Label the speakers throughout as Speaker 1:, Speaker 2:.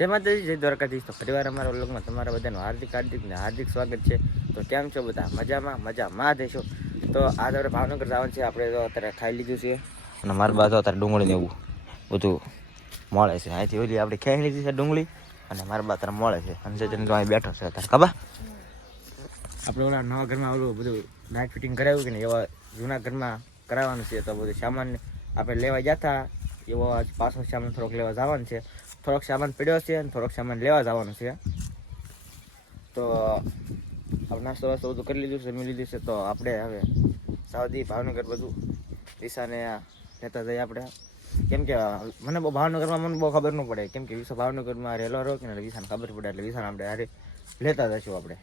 Speaker 1: જય માતાજી જય દ્વારકાધીશ. તો ફરીવાર અમારા વ્લોગમાં તમારા બધાનું હાર્દિક હાર્દિક ને હાર્દિક સ્વાગત છે. તો કેમ છો બધા? મજામાં? મજામાં દેશો તો આજ આપણે ભાવનગર જવાનું છે. આપણે તો અત્યારે ખાઈ લીધું છે. અને મારી બાજુ અત્યારે ડુંગળી ને એવું બધું મળે છે. અહીંથી ઓલી આપણે ખાઈ લીધી છે ડુંગળી અને મારા બા અત્યારે મળે છે. અને જતીન તો અહીં બેઠો છે અત્યારે. ખબર? આપણે ઓલા નવા ઘરમાં ઓલું બધું નાઇટ ફિટિંગ કરાવ્યું કે ને એવા જૂના ઘરમાં કરાવવાનું છે. તો બધું સામાન આપણે લેવા જતા એવો આજ પાછો સામાન થોડોક લેવા જવાનું છે. થોડોક સામાન પડ્યો છે અને થોડોક સામાન લેવા જવાનું છે. તો હવે નાસ્તો વાસ્તો બધું કરી લીધું છે જમી લીધું છે. તો આપણે હવે સાવધી, ભાવનગર બધું દિશાને લેતા જઈએ આપણે. કેમ કે મને બહુ ભાવનગરમાં મને બહુ ખબર ન પડે. કેમ કે વિશ્વ ભાવનગરમાં રહેલો રહ્યો કે વિશાને ખબર પડે એટલે વિશાને આપણે હારે લેતા જઈશું આપણે.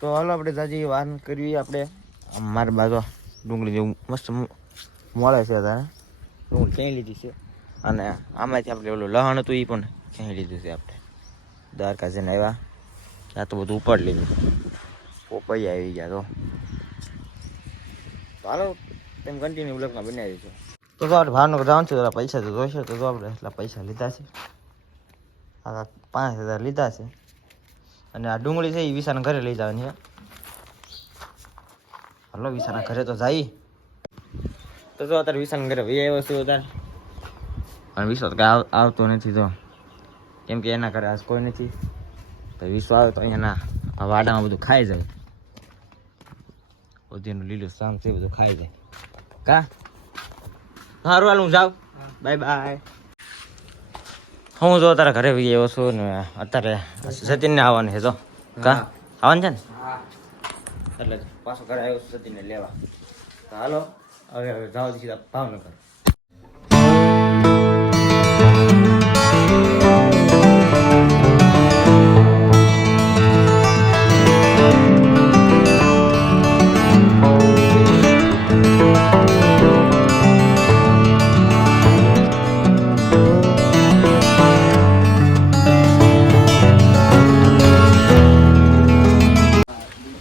Speaker 1: તો હાલો આપણે જાજી વાન કરવી આપણે. મારી બાજુ ડુંગળી જેવું મસ્ત મળે છે અત્યારે. ડુંગળી ક્યાંય લીધી છે? અને આમાંથી આપણે ઓલું લહણ હતું એ પણ ખેંચી લીધું છે આપણે. દ્વારકા જઈને આવ્યા. ત્યાં તો બધું ઉપાડ લીધું. પોપૈયા આવી ગયા તો. હાલો તેમ કન્ટિન્યુ બ્લોકમાં બનાવી દઈશું તો તો આપણે ભાવનગર જવાનું છે જરા પૈસા તો જોઈશે. તો આપણે એટલા પૈસા લીધા છે. આ પાંચ હજાર લીધા છે. અને આ ડુંગળી છે એ વિશાના ઘરે લઈ જવાની છે. હલો વિશાના ઘરે તો જાય. તો જો અત્યારે વિશાના ઘરે વી આવ્યો છું અત્યારે. અને વિશ્વ કાંઈ આવતો નથી તો. કેમ કે એના ઘરે આજ કોઈ નથી. તો વિશ્વ આવે તો અહીંયાના વાડામાં બધું ખાઈ જાય. બધીનું લીલું શામ છે બધું ખાઈ જાય. કા? સારું હાલ હું જાઉં. Bye bye. હું જો તારા ઘરે વી આવ્યો છું ને અત્યારે સતીનને આવવાનું છે જો. કા? આવવાનું છે ને? એટલે પાછો ઘરે આવ્યો છું સતીનને લેવા. હાલો હવે હવે જાઓ સીધા ભાવનગર.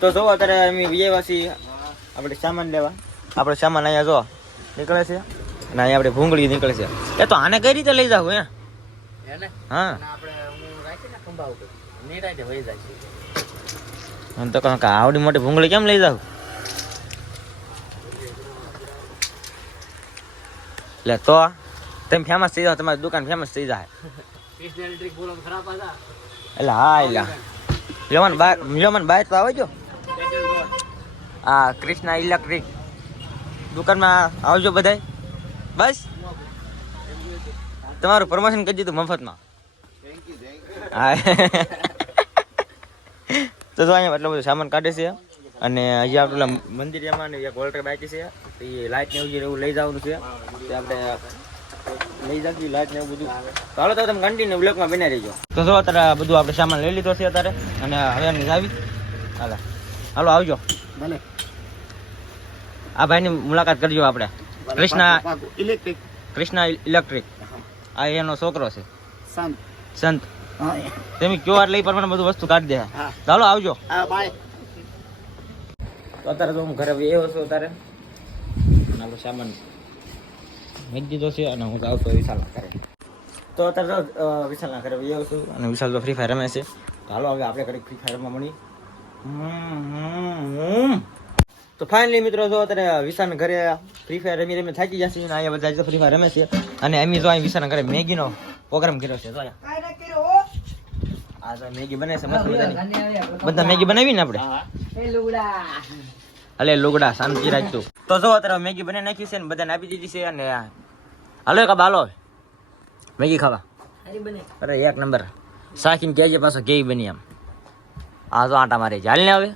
Speaker 1: તો જો અત્યારે અમે વિજયવાસી આપણે સામાન લેવા. આપણે સામાન અહીંયા જો નીકળે છે. અને અહીંયા આપણે ભૂંગળી નીકળે છે. એ તો આને કઈ રીતે લઈ જાવ હે હા. આમ તો કહું આવડી મોટી ભૂંગળી કેમ લઈ જાવ? લે તો તમે ફેમસ થઈ જાવ તમારી દુકાન ફેમસ થઈ જાય. એટલે હા એટલે. યમન બાય યમન બાય તો આવજો હા કૃષ્ણા ઇલેક્ટ્રિક દુકાનમાં આવજો બધાય. બસ. તમારું પ્રમોશન કરી દીધું મફતમાં. હા. તો જો અહીંયા એટલો બધો સામાન કાઢે છે. અને અહીંયા આપણે મંદિર એમાં ને એક વોલ્ટર બાકી છે. તો એ લાઇટ ને એવું લઈ જવાનું છે. તે આપણે લઈ જશું લાઇટ ને એવું બધું. હાલો તો તમે કન્ટિન્યુ બ્લોકમાં બનાવી રહીજો. તો જો અત્યારે બધું આપણે સામાન લઈ લીધો છે અત્યારે. અને હવે અમે જાવી હાલો. હાલો આવજો.
Speaker 2: ભલે.
Speaker 1: આ ભાઈની મુલાકાત કરજો આપણે. Krishna
Speaker 2: electric
Speaker 1: Krishna electric. આ એનો છોકરો છે. સંત.
Speaker 2: સંત.
Speaker 1: તમે કયો એટલે એ પ્રમાણે બધું વસ્તુ કાઢી દે.
Speaker 2: હા.
Speaker 1: ચાલો આવજો.
Speaker 2: હા બાય.
Speaker 1: તો અત્યારે તો હું ઘરે એવો છું અત્યારે. મારો સામાન મેં દીધો છે અને હું આવતો વિશાલ ઘરે. તો અત્યારે તો વિશાલના ઘરે એવો છું અને વિશાલ તો ફ્રી ફાયર રમે છે. ચાલો હાલો હવે આપણે ઘરે ફ્રી ફાયરમાં મળી તો ફાઇનલી મિત્રો જો અત્યારે વિશાન ઘરે ફ્રી ફાયર રમી રમી થાકી જશે અને અહીંયા બધા ફ્રી ફાયર રમે છે. અને એમ જો અહીં વિશાન ઘરે મેગીનો પ્રોગ્રામ કર્યો છે તો આ તો મેગી બને છે મસ્ત બધાની બધા મેગી બનાવી ને આપણે? અલે લુગડા, શાંતિ રાખજો. તો જો અત્યારે મેગી બને નાખી છે ને બધાને આપી દીધી છે અને હાલો એક હાલો. મેગી ખાવા. અરે, એક નંબર. સાકીને કહેજે પાછો કેવી બની આમ. આ તો આટા મારે ચાલ ને હવે.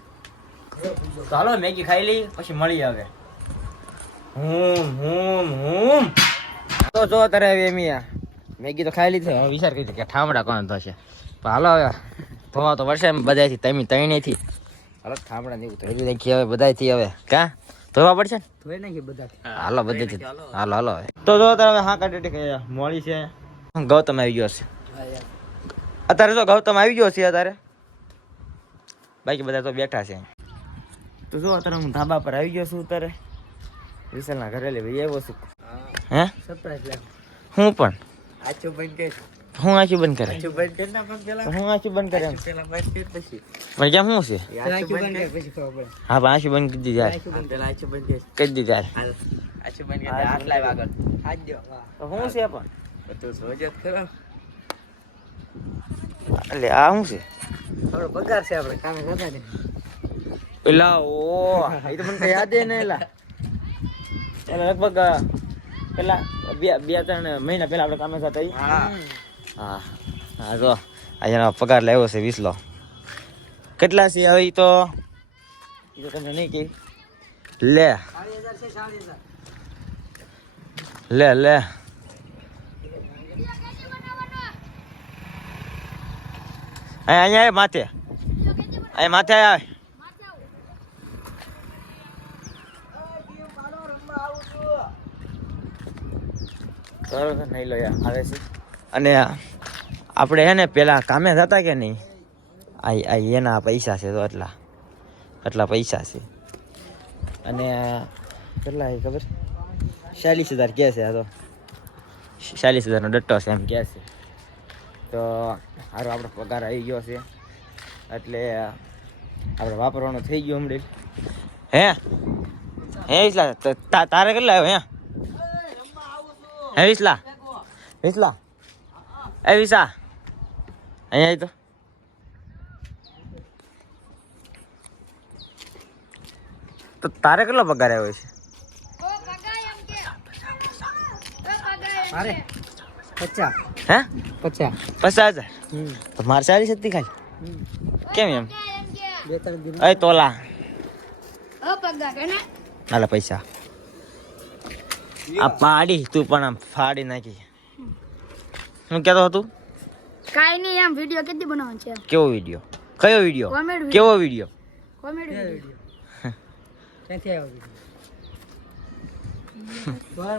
Speaker 1: તો હાલો મેગી ખાઈ લઈ પછી મળી આવે. હમ હમ હમ. તો જો અત્યારે હવે ઈ મેગી તો ખાઈ લીધી. હવે વિચાર કરી કે ઠામડા કોણ થશે? પણ હાલો હવે ધોવા તો વર્ષે બધાથી તમે ત્રણેયથી હાલો ઠામડા ને એવું ધોઈ નાખી હવે બધાથી હવે. કા? ધોવા પડશે ને?
Speaker 2: ધોઈ નાખી બધા
Speaker 1: હાલો બધેથી હાલો. હાલો હવે. તો જો અત્યારે હા કાઢી મળી મોડી છે ગૌતમ આવી ગયો છે. અત્યારે તો ગૌતમ આવી ગયો છે અત્યારે. બાકી બધા તો બેઠા છે. તો જો અત્યારે હું ધાબા પર આવી ગયો છું અત્યારે. વિશાલના ઘરે લેવા આવ્યો છું. હે.
Speaker 2: સરપ્રાઈઝ
Speaker 1: હું પણ?
Speaker 2: આચો કે
Speaker 1: હું આંખી બંધ કરે
Speaker 2: બંધ કરી પેલા.
Speaker 1: હું આંખી બંધ કરે
Speaker 2: પેલા બંધ કર પછી.
Speaker 1: કેમ છે?
Speaker 2: આંખો બંધ કર. પછી ખબર
Speaker 1: હા પણ આંખી બંધ કરી દીધી યાર
Speaker 2: પેલા આંખો બંધ કર.
Speaker 1: કરી દીધી યાર
Speaker 2: હાલ. બંધ કર હાથ લાવ આગળ. હાથ દો.
Speaker 1: તો છે પણ?
Speaker 2: તો સોજત કરો
Speaker 1: એટલે આ શું છે?
Speaker 2: થોડો પગાર છે આપણે કામ જતા ને
Speaker 1: પેલા ઓ એ તો મને કઈ યાદ નહીં એલા. એટલે લગભગ પેલા બે બે ત્રણ મહિના પહેલા આપણે કામે સાથે
Speaker 2: હા.
Speaker 1: હા. હા જો આજે પગાર લાવ્યો છે વીસ લો કેટલા છે હવે તો? ઈ તો તમને નહીં કહી લે. લે લે. અહીંયા માથે. અહીંયા માથે આય. બરોબર નહીં લો આવે છે. અને આપણે હે ને પેલા કામે જતા કે નહીં? આ આ એના પૈસા છે તો એટલા. એટલા પૈસા છે. અને કેટલા એ ખબર? ચાલીસ હજાર કે છે આ તો. ચાલીસ હજારનો ડટ્ટો છે એમ. કે છે. તો સારો આપણો પગાર આવી ગયો છે. એટલે આપણે વાપરવાનું થઈ ગયું હમણાં. હે? હે તારે કેટલા આવ્યો? હે હે વિસલા. વિસલા. એ વિસા. અહીંયા આવી તો. તો તારે કેટલો પગાર આવ્યો છે?
Speaker 2: મારે? પચાસ.
Speaker 1: હે?
Speaker 2: પચાસ.
Speaker 1: પચાસ હજાર? તો મારે ચાલીસ હતી ખાલી. કેમ એમ?
Speaker 2: બે ત્રણ દિન
Speaker 1: અય તોલા.
Speaker 3: ઓ પગા ગણે
Speaker 1: હાલે પૈસા. આ પાડી તું પણ આમ ફાડી નાખી. હું કહેતો હતો
Speaker 3: કાઈ નહીં એમ વિડિયો કેટલી બનાવવાનો છે?
Speaker 1: કેવો વીડિયો કયો વીડિયો
Speaker 3: કોમેડી
Speaker 1: કેવો વીડિયો
Speaker 3: કોમેડી
Speaker 2: ક્યાંથી આવ્યો બીજો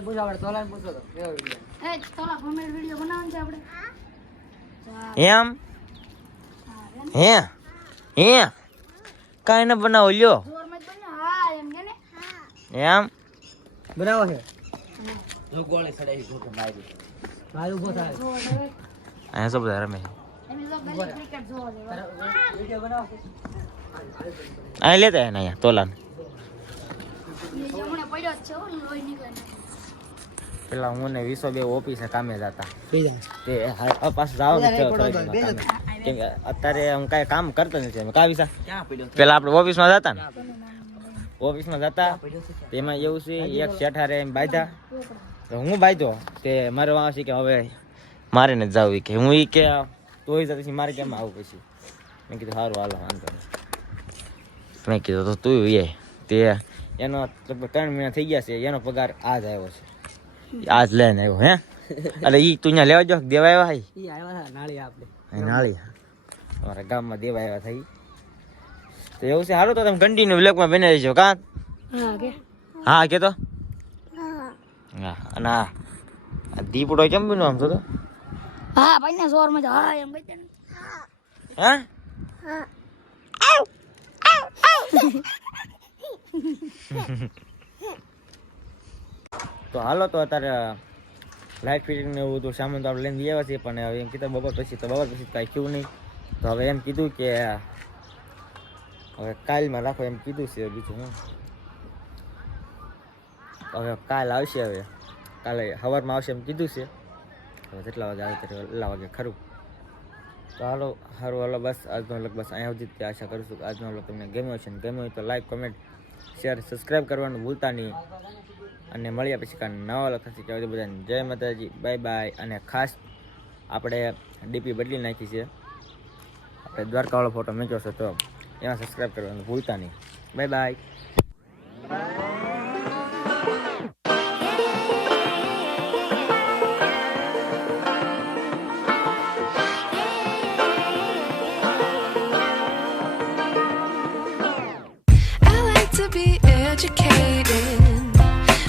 Speaker 2: પૂછો આપણે તોલાને પૂછો તો કેવો વીડિયો
Speaker 3: એ તોલા કોમેડી વિડિયો બનાવવાનો છે આપણે.
Speaker 1: એમ હે હે? કાંઈ ન બનાવો લ્યો.
Speaker 3: એમ
Speaker 2: બનાવો છે?
Speaker 1: અહીંયા શું બધા રમે અહીં લેતા એને અહીંયા તોલાને. પેલા હું ને વીસો બે ઓફિસે કામે જતા. તે પાછું જાવ કેમ કે અત્યારે હું કાંઈ કામ કરતો નથી અમે. કા વિસા
Speaker 2: ક્યાં પડ્યો
Speaker 1: પેલા આપણે ઓફિસમાં જતા ને? ઓફિસમાં જતા. તેમાં એવું છે એક શેઠારે એમ બાંધ્યા. તો હું તો તે મારે વાં છે કે હવે મારે ને જાવ કે હું એ કે તોય જ પછી મારે કેમ આવું પછી? મેં કીધું સારું હાલો વાંધો નહીં. મેં કીધું તો તું એ તે એનો લગભગ ત્રણ મહિના થઈ ગયા છે એનો પગાર આજ આવ્યો છે. આજ લઈને આવ્યો હે? એટલે ઈ તું અહીંયા લેવા જો દેવા આવ્યા હાઈ
Speaker 2: ઈ આવ્યા હતા નાળી આપણે
Speaker 1: નાળી અમારા ગામમાં દેવા આવ્યા થઈ તો એવું છે સારું તો તમે કન્ટિન્યુ વ્લોગમાં બની દેજો કાં?
Speaker 3: હા કે?
Speaker 1: હા કે તો અને આ દીપડો કેમ બન્યો આમ તો તો?
Speaker 3: હા ભાઈ ના જોર મજા હા એમ દે
Speaker 1: તો હાલો તો અત્યારે લાઇટ ફિટિંગ ને એવું બધું સામાન તો આપણે લઈને આવ્યા છીએ પણ હવે એમ કીધું બપોર પછી તો બપોર પછી કાંઈ થયું નહીં. તો હવે એમ કીધું કે હવે કાલમાં રાખો એમ કીધું છે બીજું હું. હવે કાલ આવશે હવે. કાલે સવારમાં આવશે એમ કીધું છે. હવે જેટલા વાગે આવે ત્યારે એટલા વાગે ખરું. તો હાલો સારું હાલો, બસ. આજનો વ્લોગ બસ અહીંયા સુધી આશા કરું છું કે આજનો વ્લોગ તમને ગમ્યો છે ને ગમ્યો હોય તો લાઈક કમેન્ટ શેર સબસ્ક્રાઈબ કરવાનું ભૂલતા નહીં. અને મળ્યા પછી કાંઈ નવા થશે ત્યાં બધાને જય માતાજી બાય બાય અને ખાસ આપણે ડીપી બદલી નાખી છે. આપણે દ્વારકાવાળો ફોટો મૂક્યો છે તો એમાં સબસ્ક્રાઈબ કરવાનું ભૂલતા નહીં. Bye bye